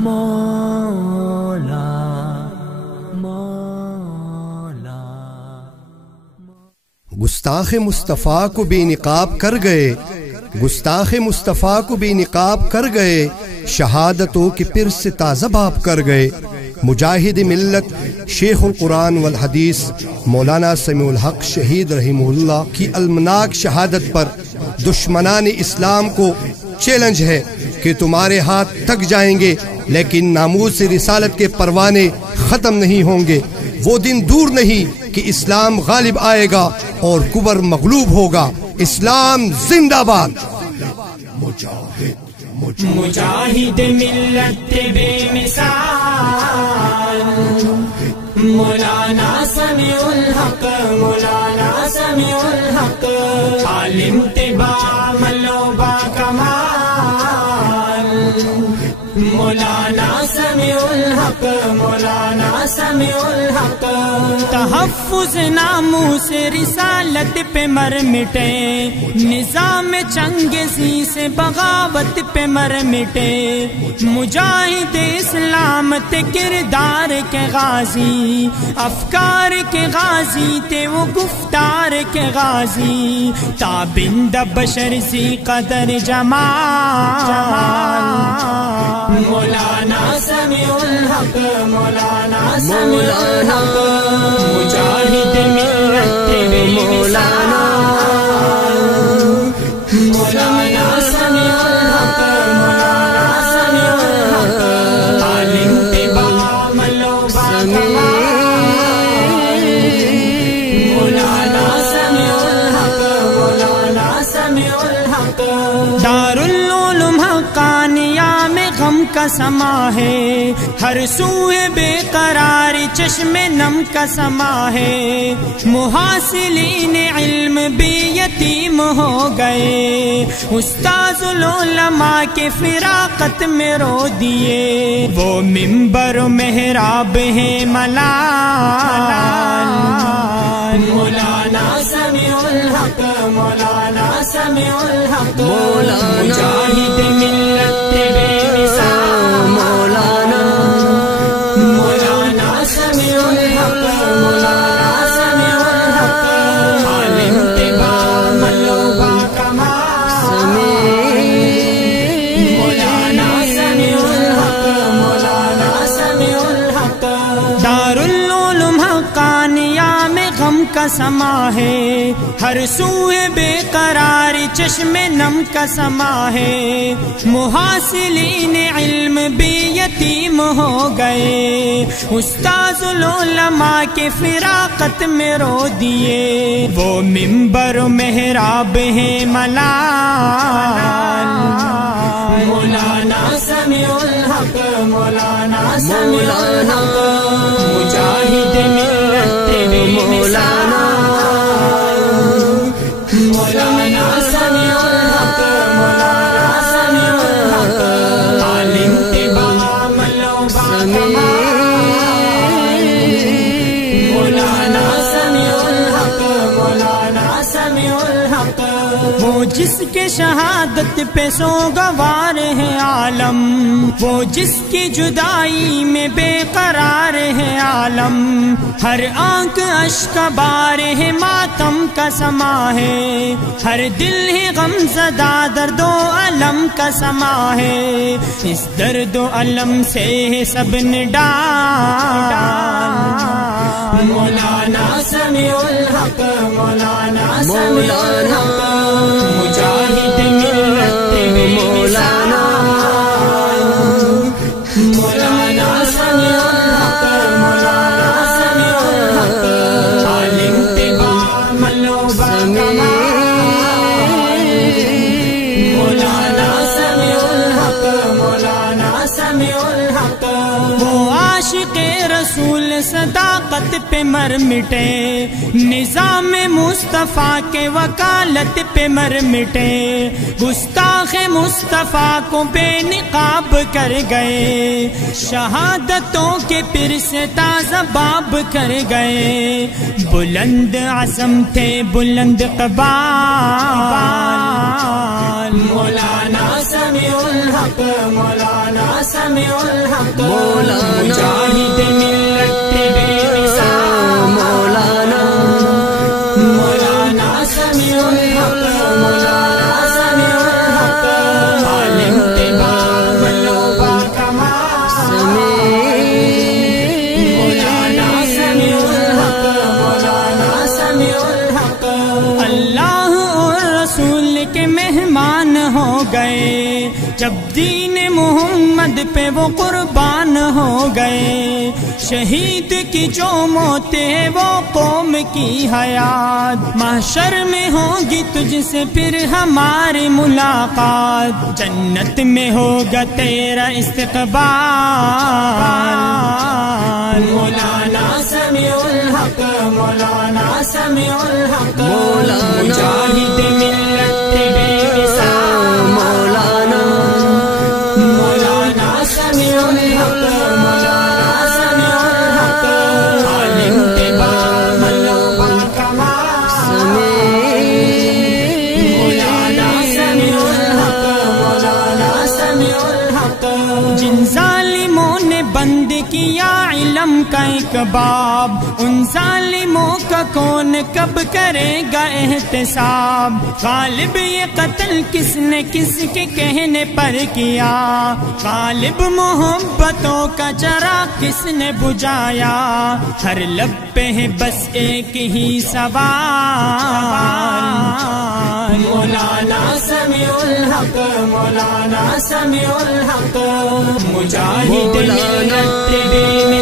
مولا گستاخ مصطفیٰ کو بے نقاب کر گئے، گستاخ مصطفیٰ کو بے نقاب کر گئے، شہادتوں کے پر سے تازہ باب کر گئے۔ مجاہد ملت شیخ القرآن والحدیث مولانا سمیع الحق شہید رحمہ اللہ کی المناک شہادت پر دشمنان اسلام کو چیلنج ہے کہ تمہارے ہاتھ تک جائیں گے لیکن ناموس رسالت کے پروانے ختم نہیں ہوں گے۔ وہ دن دور نہیں کہ اسلام غالب آئے گا اور کفر مغلوب ہوگا۔ اسلام زندہ باد۔ مجاہد ملت بے مثال مولانا سمیع الحق، مولانا سمیع الحق، عالم طبا ملو با کمال مولانا سمیع الحق، مولانا سمیع الحق۔ تحفظ ناموس رسالت پہ مر مٹے، نظام چنگیزی سے بغاوت پہ مر مٹے، مجاہد اسلام تے کردار کے غازی، افکار کے غازی تے وہ گفتار کے غازی، تابند بشر سی قدر جمال مولانا سمیع الحق، مولانا سمیع الحق، مجاہد ملت بے مثال مولانا سمیع الحق، مولانا سمیع الحق، عالم طبا ملو با کمال مولانا سمیع الحق، مولانا سمیع الحق۔ دارالعلوم حقانیہ میں غم کا سما ہے، ہر سوئے بے قرار چشم نم کا سما ہے، محاصلین علم بھی یتیم ہو گئے، استاذ العلماء کے فراقت میں رو دیے، وہ منبر و محراب ہے ملال مولانا سمیع الحق، مولانا سمیع الحق، مجاہد ملت بے مثال مولانا سمیع الحق، مولانا سمیع الحق، عالم طبا ملو با کمال مولانا سمیع الحق، مولانا سمیع الحق۔ دارالعلوم حقانیہ میں غم کا سما ہے، ہر سوئے بے قرار چشم نم کا سما ہے، محاصلین علم بھی یتیم ہو گئے، استاذ العلماء کے فراقت میں رو دیے، وہ منبر و محراب ہے ملال مولانا سمیع الحق، مولانا سمیع الحق، مجاہد ملت بے مثال مولانا سمیع الحق، مولانا سمیع الحق، عالم طبا ملو با کمال مولانا سمیع الحق، مولانا سمیع الحق۔ وہ جس کے شہادت پہ سوگوار ہے عالم، وہ جس کی جدائی میں بے قرار ہے عالم، ہر آنکھ اشک بار ہے ماتم کا سما ہے، ہر دل ہے غم زدہ درد و علم کا سما ہے، اس درد و علم سے ہے سب نڈال مولانا سمیع الحق، مولانا سمیع الحق، مجاہد ملت بے مثال مولانا سمیع الحق، مولانا سمیع الحق، عالم طبا ملو با کمال مولانا سمیع الحق، مولانا سمیع الحق۔ وہ عاشق رسول صداقت پہ مر مٹے، نظام مصطفیٰ کے وکالت پہ مر مٹے، گستاخ مصطفیٰ کو بے نقاب کر گئے، شہادتوں کے پھر سے تازہ باب کر گئے، بلند عزم تھے بلند قبال مولانا سمیع الحق، مولانا سمیع الحق مجاہد ملت بے مثال مولانا مولانا سمیع الحق مولانا سمیع الحق عالم تباہ ملوبہ کمال مولانا سمیع الحق مولانا سمیع الحق اللہ اور رسول کے مہمان ہو گئے جب دین محمد پہ وہ قربان ہو گئے شہید کی جو موت ہے وہ قوم کی حیات محشر میں ہوگی تجھ سے پھر ہماری ملاقات جنت میں ہوگا تیرا استقبال مولانا سمیع الحق مولانا سمیع الحق مجاہد ملت بے مثال مولانا مولانا سمیع الحق مولانا سمیع الحق عالم تباہ ملوبہ کمال مولانا سمیع الحق مولانا سمیع الحق جن ظالموں نے بند کیا علم کا ایک باب ان ظالموں کا کون کب کرے گا احتساب غالب یہ قتل کس نے کس کے کہنے پر کیا غالب محبتوں کا چراغ کس نے بجھایا ہر لب پہ ہے بس ایک ہی سوال مولانا سمیع الحق مولانا سمیع الحق مجاہد ملت بے